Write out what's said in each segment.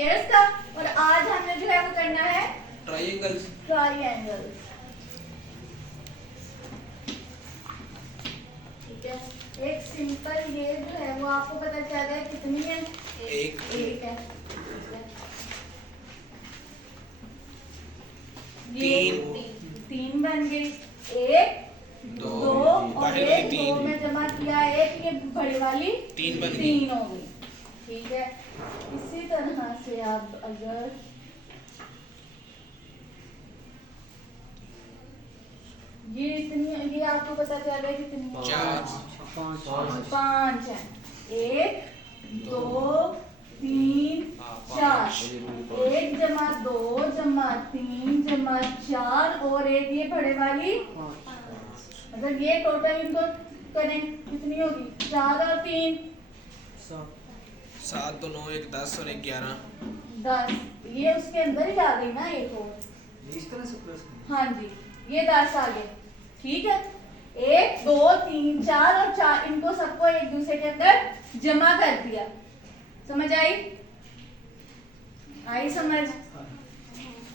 Squares का, और आज हमने जो है वो करना है ट्रायंगल्स। ट्रायंगल्स। ठीक है, एक सिंपल ये जो है वो आपको पता चल रहा है कितनी है, एक है। तीन तीन बन गई, एक दो और एक दो में जमा किया एक, ये बड़ी वाली तीन बन गई। तीन हो गई। ठीक है, इसी तरह से आप अगर ये इतनी, ये आपको पता चल रहा है कितनी, पांच है, एक दो तीन चार, एक जमा दो जमा तीन जमा चार और एक ये बड़े वाली, मतलब ये टोटल इनको करें कितनी होगी, 4 और 3 7 2 9 1 10 और 1 11 10, ये उसके अंदर ही आ गई ना एक और, इस तरह से प्लस। हाँ जी, ये 10 आ गए। ठीक है, 1 2 3 4 और 4, इनको सबको एक दूसरे के अंदर जमा कर दिया। समझ आई? आई समझ?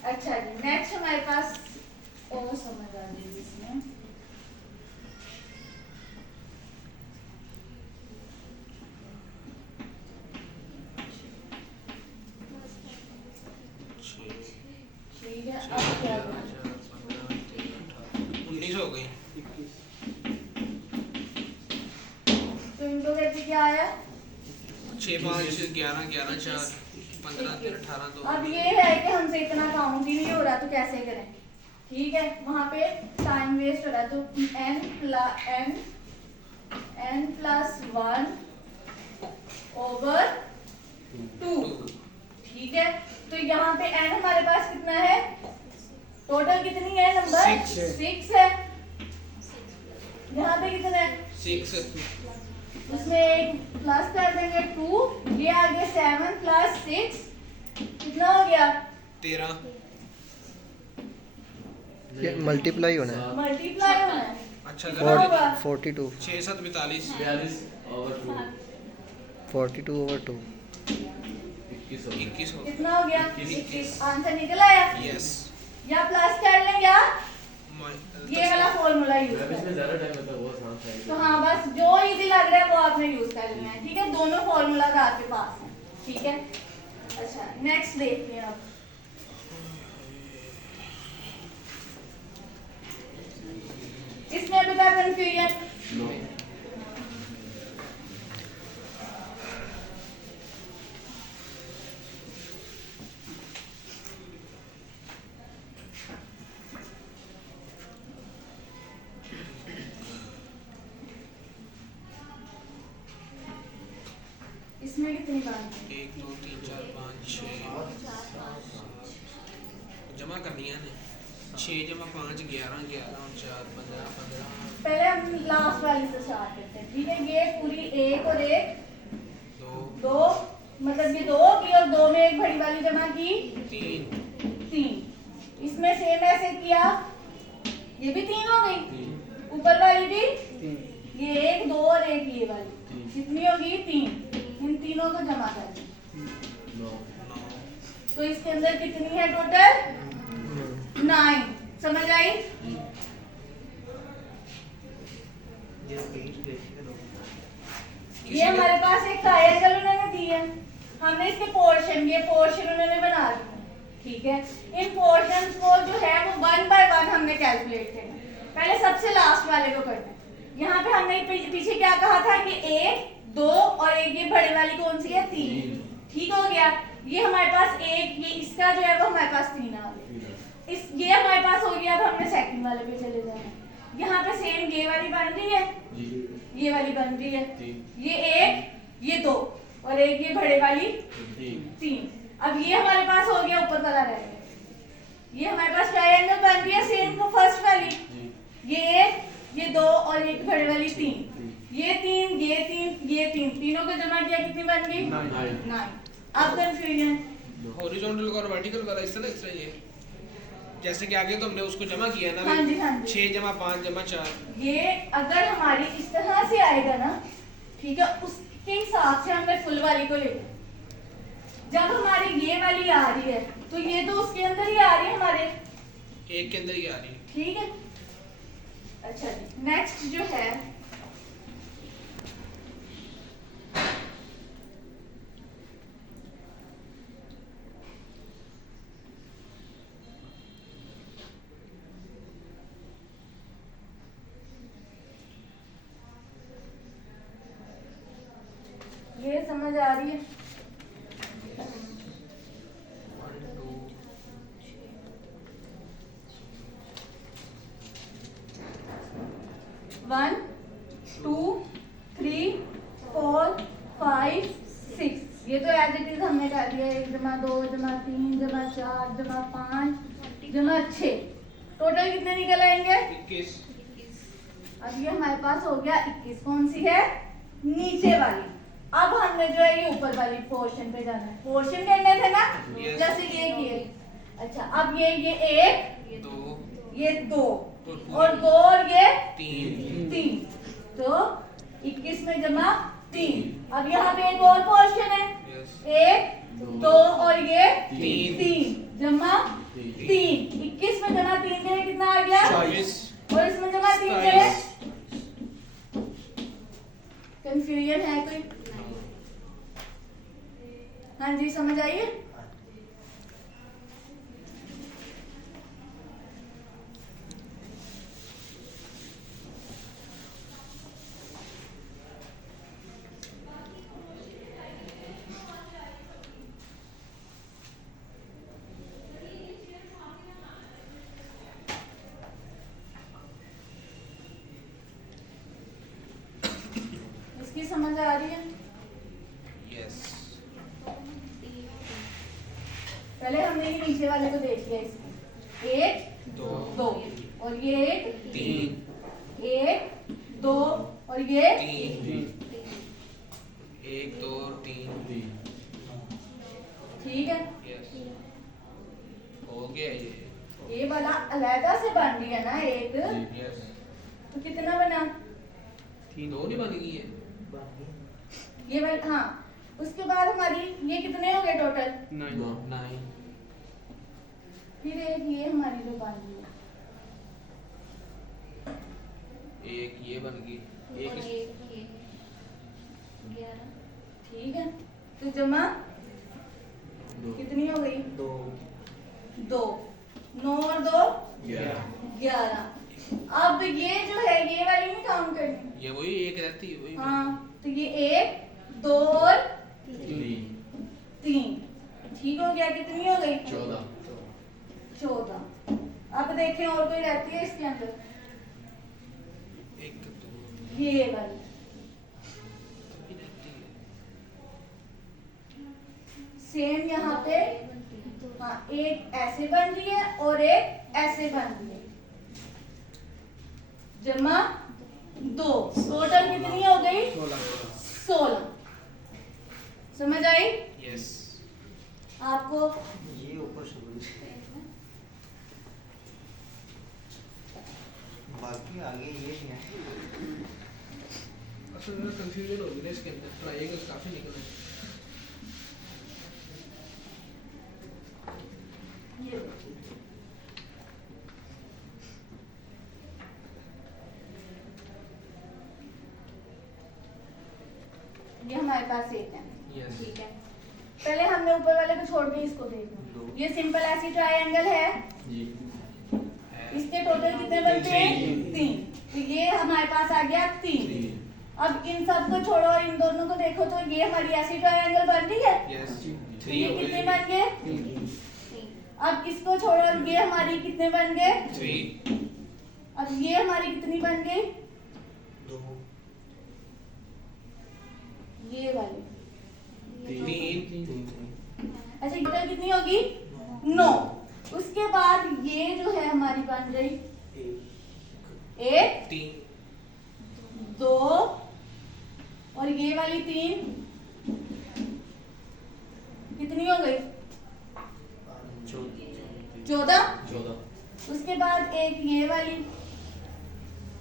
अच्छा जी, नेक्स्ट हमारे पास और समझ आ जाएगी इसमें। ठीक है, अब क्या करना? 19 हो गई। तो इनको कहते क्या आया? 6 5 11 11 4 15 13 18 2। अब ये है कि हमसे इतना काउंट ही नहीं हो रहा, तो कैसे करें? ठीक है, वहां पे टाइम वेस्ट हो रहा है, तो n प्लस 1 ओवर 2। ठीक है, तो यहाँ पे n हमारे पास कितना है, टोटल कितनी है नंबर, 6 है। यहाँ पे कितना है, 6 उसमें एक प्लस कर देंगे 2, ये आ गया 7 प्लस 6 कितना हो गया, 13। ये मल्टीप्लाई होना है, मल्टीप्लाई होना है। अच्छा कितना होगा? 42 6 7 42 42 ओवर 2 21 हो कितना हो गया, 21। आंसर निकल आया, यस। या प्लस कर लें या ये वाला फॉर्मूला यूज कर, तो हाँ बस जो इजी लग रहा है वो आपने यूज कर लेना है। ठीक है, दोनों फॉर्मूला आपके पास हैं। ठीक है, अच्छा नेक्स्ट देखते हैं अब। इसमें अभी तक कंफ्यूजन, इसमें कितनी बात है, 1 2 3 4 5 6 जमा करनी है ने 6 जमा 5 11 11 और 4 15 15। पहले हम लास्ट वाली से स्टार्ट करते हैं। ठीक है, ये पूरी एक और एक 2, मतलब ये 2 की और 2 में एक बड़ी वाली जमा की 3। इसमें सेम ऐसे किया, ये भी 3 हो गई, ऊपर वाली भी ये 1 2 और एक ये वाली कितनी होगी, 3। इन तीनों को जमा कर दें, तो इसके अंदर कितनी है टोटल, 9। समझ आई? ये हमारे पास एक ट्रायंगल उन्होंने दी है, हमने इसके पोर्शन, ये पोर्शन उन्होंने बना दिए। ठीक है, इन पोर्शंस को जो है वो 1 बाय 1 हमने कैलकुलेट करना। पहले सबसे लास्ट वाले को करना है। यहाँ पे हमने पीछे क्या कहा था कि 1 2 और एक ये बड़े वाली कौन सी है, 3। ठीक हो गया, ये हमारे पास एक, ये इसका जो है वो हमारे पास 3 आ गया, इस ये हमारे पास हो गया। अब हमने सेकंड वाले पे चले जाना है। यहाँ पे सेम ये वाली बन रही है, ये वाली बन रही है, ये 1 ये 2 और एक ये बड़े वाली 3। अब ये हमारे पास हो गया, ऊपर वाला रह गया। ये हमारे पास ट्रायंगल बन रही है सेम को फर्स्ट वाली, ये 1 ये 2 और एक बड़े वाली 3, ये 3 ये 3 ये 3, तीनों को जमा किया कितनी बन गई, 9। अब कंफ्यूजन, हॉरिजॉन्टल और वर्टिकल वाला इस तरह ये जैसे कि आगे तो हमने उसको जमा किया ना, हाँ जी, हाँ जी। 6 जमा 5 जमा 4। ये अगर हमारी इस तरह से आएगा ना, ठीक है, उसके हिसाब से हमने फुल वाली को लेना। जब हमारी ये वाली आ रही है तो ये तो उसके अंदर ही आ रही है हमारे, एक के अंदर ही आ रही है। ठीक है। अच्छा जी, नेक्स्ट जो है ये समझ आ रही है। 1 2 3 4 5 6, ये तो एज इट इज हमने कर दिया। 1 जमा 2 जमा 3 जमा 4 जमा 5 जमा 6, टोटल कितने निकल आएंगे? 21। अब ये हमारे पास हो गया 21। कौन सी है? नीचे वाली। अब हमने जो है ये ऊपर वाली पोर्शन पे जाना है। पोर्शन करने थे ना, Yes. जैसे ये किए। अच्छा, अब ये 1 दो ये 2 और और 2 और ये तीन। 3, तो 21 में जमा 3। अब यहाँ पे एक और पोर्शन है। Yes. 1 2 और ये तीन। 3 जमा 3। 21 में जमा 3 के लिए कितना आ गया? 24। और इसमें जमा 3 के लिए कंफ्यूजन है कोई? हाँ जी, समझ आइए। इसकी समझ आ रही है? Yes. पहले हमने ये नीचे वाले को देख लिया। इसकी 1 दो 2 और ये तीन 1 2 और ये तीन। 1 2 3। ठीक है। Yes. हो गया ये। ये वाला अलहदा से बन रही है ना एक, Yes. तो कितना बना? दो नहीं बन गई है। ये वाला, हाँ। उसके बाद हमारी ये कितने हो गए टोटल? 9। फिर एक ये हमारी जो बन रही है, एक ये बन गई। एक ठीक है। तो जमा कितनी हो गई? 2 9 और 2 11। अब ये जो है ये वाली नहीं काउंट करनी। ये वही एक रहती है वही। हाँ, तो ये 1 2 और 3, ठीक हो गया। कितनी हो गई? 14। अब देखें और कोई रहती है इसके अंदर? एक दो ये वाली भी रहती है। सेम यहाँ पे, हाँ, एक ऐसे बन रही है और एक ऐसे बन रही है। जमा 2, टोटल कितनी हो गई? 16। समझ आई Yes. आपको? ये ऊपर शुरू बाकी आगे ये है। असल में कंफ्यूजन हो गई ना इसके अंदर। ट्रायंगल काफी निकले। ये हमारे पास एक है। Yes. ठीक है, पहले हमने ऊपर वाले को छोड़ के इसको देखा। ये सिंपल ऐसी ट्रायंगल है। इसके टोटल कितने बनते हैं? 3। तो ये हमारे पास आ गया 3। अब इन सब को छोड़ो और इन दोनों को देखो, तो ये हमारी ऐसी ट्रायंगल बन रही है। Yes. तो 3 ये हो कितने गई। बन गए? अब इसको छोड़ो और ये हमारी कितने बन गए? 3। अब ये हमारी कितनी बन गई? 2 ये वाली। 3। अच्छा, टोटल कितनी होगी? 9। उसके बाद ये जो है हमारी बन गई 1 3। 2 और ये वाली 3 कितनी हो गई? 14। उसके बाद एक ये वाली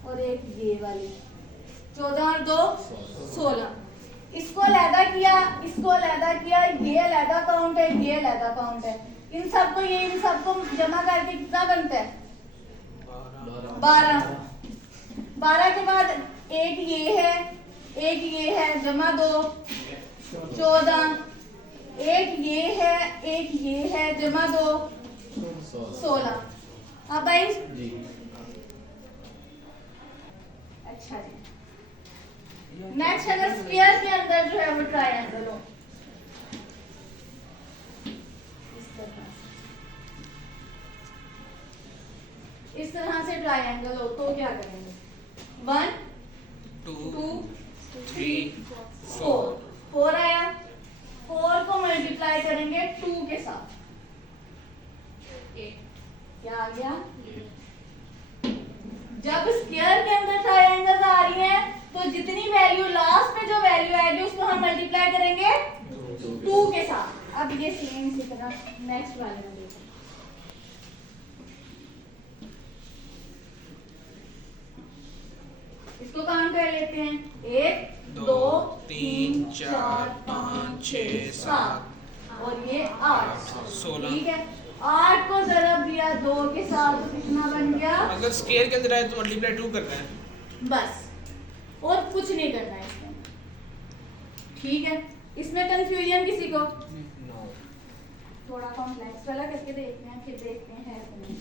और एक ये वाली। 14 और 2 16। इसको अलहदा किया, इसको अलहदा किया, ये अलहदा काउंट है, ये अलहदा काउंट है। इन सबको जमा करके कितना बनता है? 12। 12 के बाद एक ये है, जमा 2 14, एक ये है, जमा 2 16। अब आई जी अच्छा जी। नेक्स्ट अगर स्फीयर के अंदर जो है वो ट्रायंगल हो, इस तरह से ट्रायंगल हो तो क्या करेंगे? 1 2 3 4 4 आया, 4 को मल्टीप्लाई करेंगे 2 के साथ, क्या आ गया? जब स्क्वायर के अंदर ट्रायंगल्स आ रही हैं तो जितनी वैल्यू लास्ट में जो वैल्यू आएगी उसको हम मल्टीप्लाई करेंगे 2 के साथ। अब ये सेम इसी तरह नेक्स्ट वाले में देखो, इसको काउंट कर लेते हैं, 1 2 3 4 5 6 7 और ये 8 16। ठीक है, 8 को जरब दिया 2 के साथ तो कितना बन गया? अगर स्केयर के अंदर है तो मल्टीप्लाई 2 करना है बस, और कुछ नहीं करना है इसमें। ठीक है, इसमें कंफ्यूजन किसी को? थोड़ा कॉम्प्लेक्स वाला करके देखते हैं, फिर देखते हैं है कि नहीं।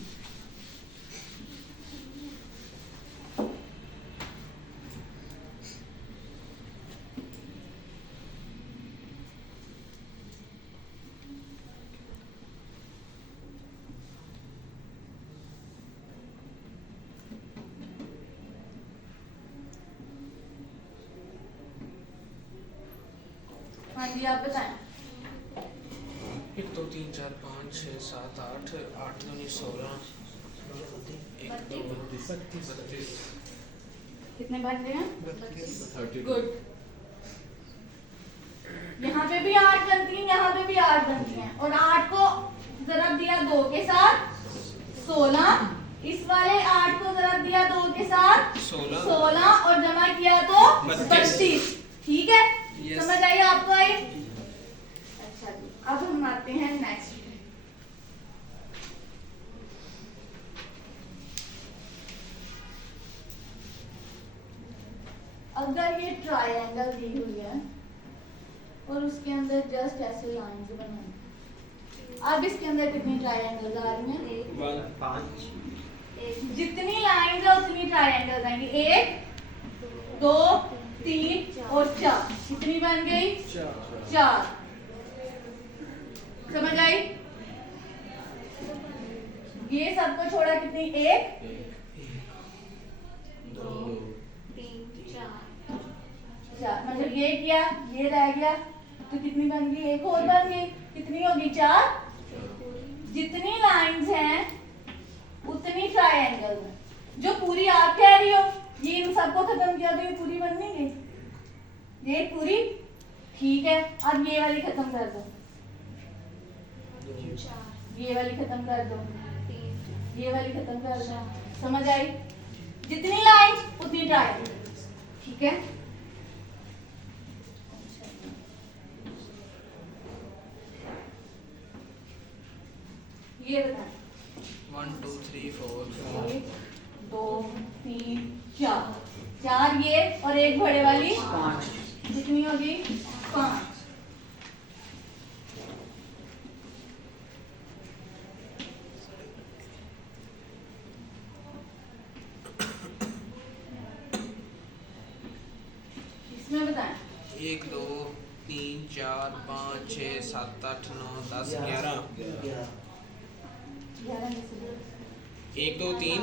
हाँ जी, आप बताएं। 1 2 3 4 5 6 7 8 8 2 16 1 2 32 कितने बन गए हैं? 32 गुड। यहाँ पे भी 8 बनती है, यहाँ पे भी 8 बनती हैं, और 8 को जरब दिया 2 के साथ 16, इस वाले 8 को जरब दिया 2 के साथ 16 और जमा किया तो 32। ठीक है, Yes. समझ आई आपको? आई? अच्छा जी, अब हम आते हैं नेक्स्ट। अगर ये ट्रायंगल दी हुई है और उसके अंदर जस्ट ऐसे लाइंस बनानी, अब इसके अंदर कितनी ट्रायंगल्स आ रही हैं? 5 जितनी लाइंस है उतनी ट्रायंगल्स आएंगी, 1 2 3 और 4। कितनी बन गई? 4। समझ आई? ये सबको छोड़ा कितनी? 1 2 4। मतलब ये किया, ये रह गया, तो कितनी बन गई? एक और बन गई, कितनी होगी? 4। जितनी लाइंस हैं उतनी ट्रायंगल है। जो पूरी आप कह रही हो, ये इन सबको खत्म किया तो ये पूरी बन नहीं गई? ये पूरी ठीक है। अब ये वाली खत्म कर दो, ये वाली खत्म कर दो, ये वाली खत्म कर दो। समझ आई? जितनी लाइंस उतनी ट्रायंगल। ठीक है, ये बताएं। 1 2 3 4 5 1 2 3 4, 4 ये और एक घोड़े वाली 5, कितनी होगी? 5। इसमें बताएं। 1 2 3 4 5 6 7 8 9 10 11 1 2 3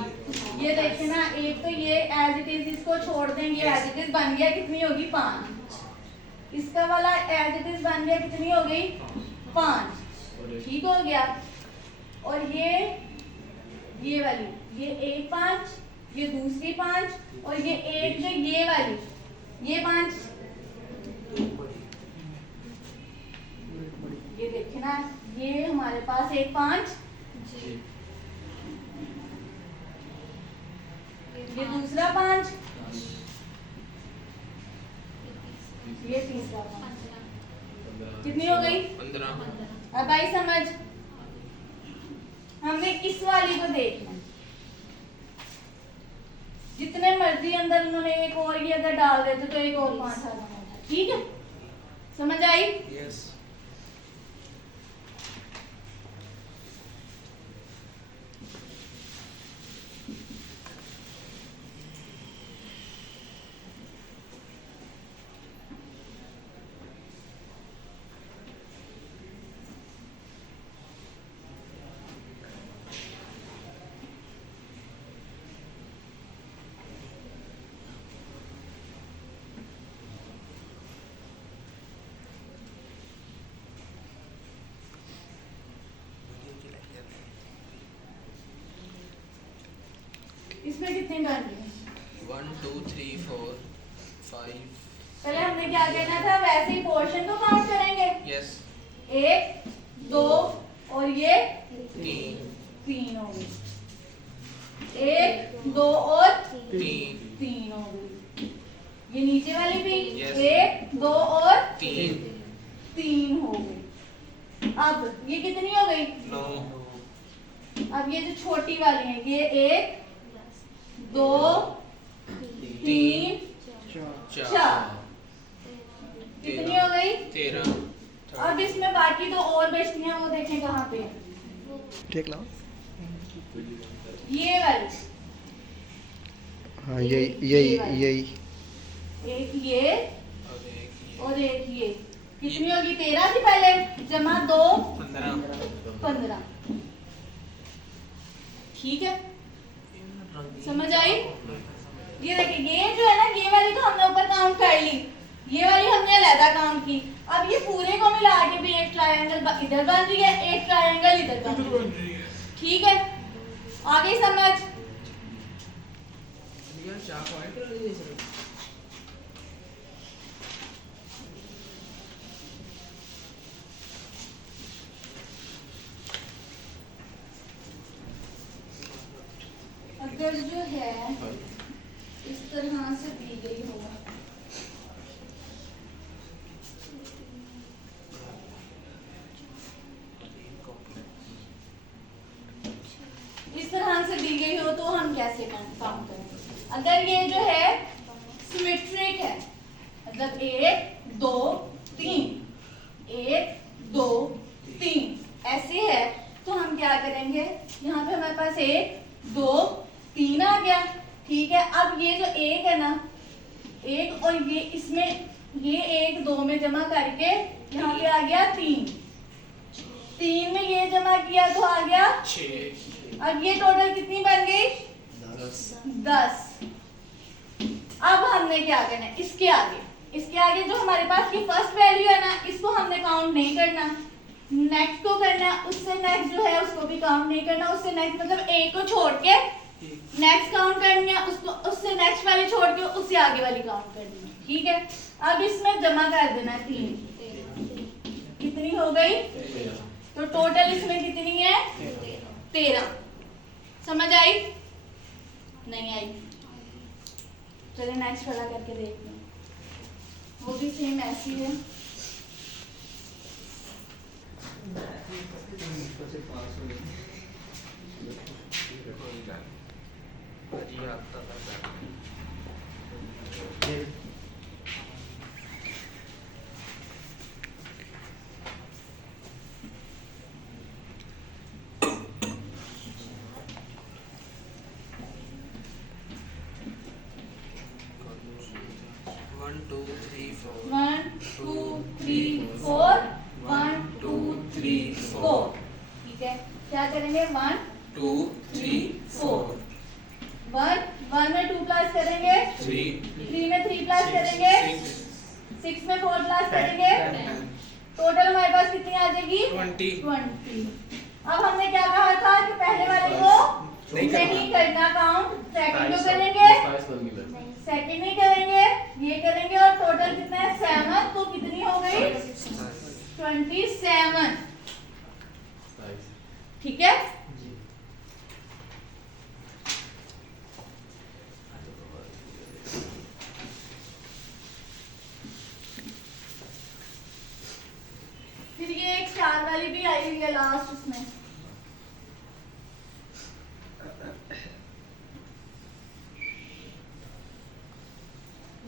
ये देखिए ना, एक तो ये एज इट इज, इसको छोड़ देंगे, एज इट इज बन गया, कितनी होगी? 5। इसका वाला एज इट इज बन गया, कितनी हो गई? 5। ठीक हो गया। और ये वाली, ये एक 5, ये दूसरी 5 और ये एक जो ये वाली, ये 5। ये देखिए ना, ये हमारे पास एक 5, ये दूसरा 5, ये तीसरा पाँच। कितनी हो गई? 15। अब आई समझ? हमने इस वाली को देखना, जितने मर्जी अंदर उन्होंने एक और ये अगर डाल देते तो एक और 5 आ जाना। ठीक है, समझ आई? यस। इसमें कितने बन गए? 1 2 3 4 5। पहले हमने क्या कहना था, वैसे ही पोर्शन को काउंट करेंगे। यस। 1 2 और ये 3 हो गई। 1 2 और 3 हो गई। ये नीचे वाली भी Yes. 1 2 और 3 हो गई। अब ये कितनी हो गई? 9। अब ये जो छोटी वाली है, ये 1 2 3 4 कितनी हो गई? 13। अब इसमें बाकी तो और बचती हैं, वो देखें कहाँ पे है। ठीक लाओ। ये वाली, हाँ यही यही एक ये अब एक ये और एक ये, कितनी होगी? 13 थी पहले, जमा 2 15। ठीक है, समझ आई? ये देखिए, ये जो है ना, ये वाली तो हमने ऊपर काउंट कर ली, ये वाली हमने अलग काउंट की। अब ये पूरे को मिला के भी एक ट्रायंगल इधर बन रही है, एक ट्रायंगल इधर बन रही है। ठीक है, आगे समझ? यार चाक वाइट कर लीजिए सर। अगर जो है इस तरह से दी गई हो, इस तरह से दी गई हो तो हम कैसे काम करेंगे? अगर ये जो है सिमेट्रिक है, मतलब 1 2 3 1 2 3 ऐसे है, तो हम क्या करेंगे? यहाँ पे हमारे पास 1 2 3 आ गया। ठीक है, अब ये जो 1 है ना, 1 और ये इसमें ये 1 2 में जमा करके यहाँ पे आ गया 3 में ये जमा किया तो आ गया 6। अब ये टोटल कितनी बन गई? 10। अब हमने क्या करना है? इसके आगे जो हमारे पास की फर्स्ट वैल्यू है ना, इसको हमने काउंट नहीं करना, नेक्स्ट को करना, उससे नेक्स्ट जो है उसको भी काउंट नहीं करना, उससे नेक्स्ट मतलब एक को छोड़ के नेक्स्ट काउंट करनी है, उसको उससे नेक्स्ट वाली छोड़ के उससे आगे वाली काउंट करनी है। ठीक है, अब इसमें जमा कर देना 3। कितनी हो गई? तो टोटल इसमें कितनी है? 13। समझ आई? नहीं आई? चलिए नेक्स्ट वाला करके देखते हैं, वो भी सेम ऐसी है। जी आता था। One, two, three, four. 1 2 3 4 1 2 3 4। ठीक है, क्या करेंगे? 1 2 3 4 1 में 2 प्लस करेंगे, 3 में 3 प्लस करेंगे, 6 में 4 प्लस करेंगे, टोटल हमारे पास कितनी आ जाएगी? 20। अब हमने क्या कहा था कि पहले वाले को नहीं करना काउंट, सेकंड को करेंगे, सेकंड नहीं करेंगे, ये करेंगे, और टोटल कितना है? 7। तो कितनी हो गई? 27। ठीक है, इसमें?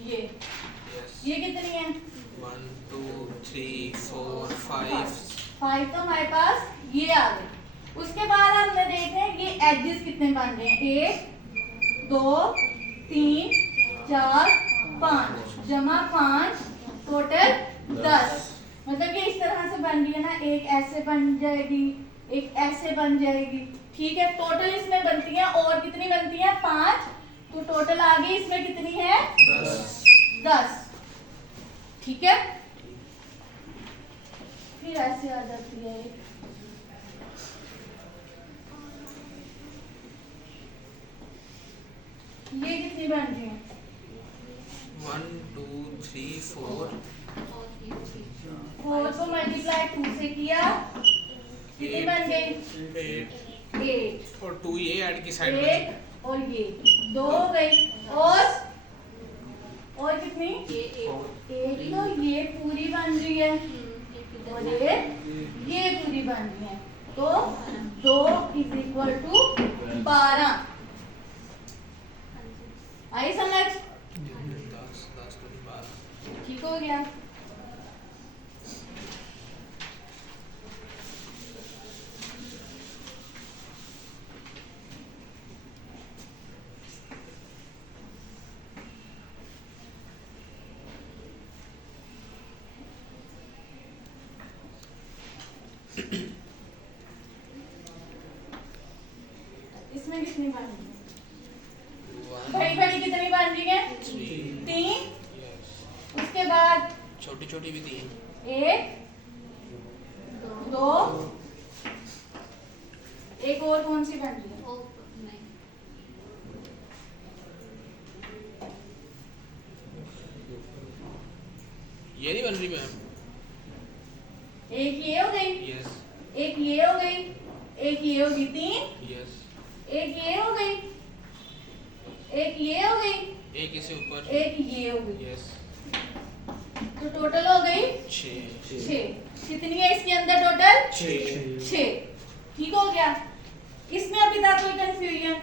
ये यस ये कितनी है? 1 2 3 4 5 5 तो हमारे पास ये आ गए। उसके बाद हमने देखना है ये एजेस कितने बन रहे हैं। 1 2 3 4 5 जमा 5 टोटल 10। मतलब ये इस तरह से बन रही है ना, एक ऐसे बन जाएगी, एक ऐसे बन जाएगी। ठीक है, टोटल इसमें बनती है और कितनी बनती है? 5। तो टोटल आ गई इसमें कितनी है? 10। ठीक है, फिर ऐसे आ जाती है ये कितनी बन रही है? 1 2 3 4 4 को मल्टीप्लाई 2 से किया, कितनी बन गई? 8 8। और 2 ये ऐड की साइड में। 1 और ये 2 हो गई। और कितनी? एक तो ये पूरी बन रही है और ये पूरी बन रही है। तो 2 इज इक्वल टू 12। आई समझ? 10 10 तो 12। ठीक हो गया। इसमें कितनी बन रही है? बड़ी बड़ी कितनी बन रही है? 3। यस उसके बाद छोटी छोटी भी 3। 1 2 एक और कौन सी बन रही है? ये नहीं बन रही मैम। एक ये हो गई, यस एक ये हो गई, एक ये हो गई 3। यस एक ये हो गई, एक ये हो गई, एक इसे ऊपर। एक ये हो गई। यस तो टोटल हो गई 6 6। कितनी है इसके अंदर टोटल? 6। 6। ठीक हो गया। इसमें अभी तक कोई कंफ्यूजन?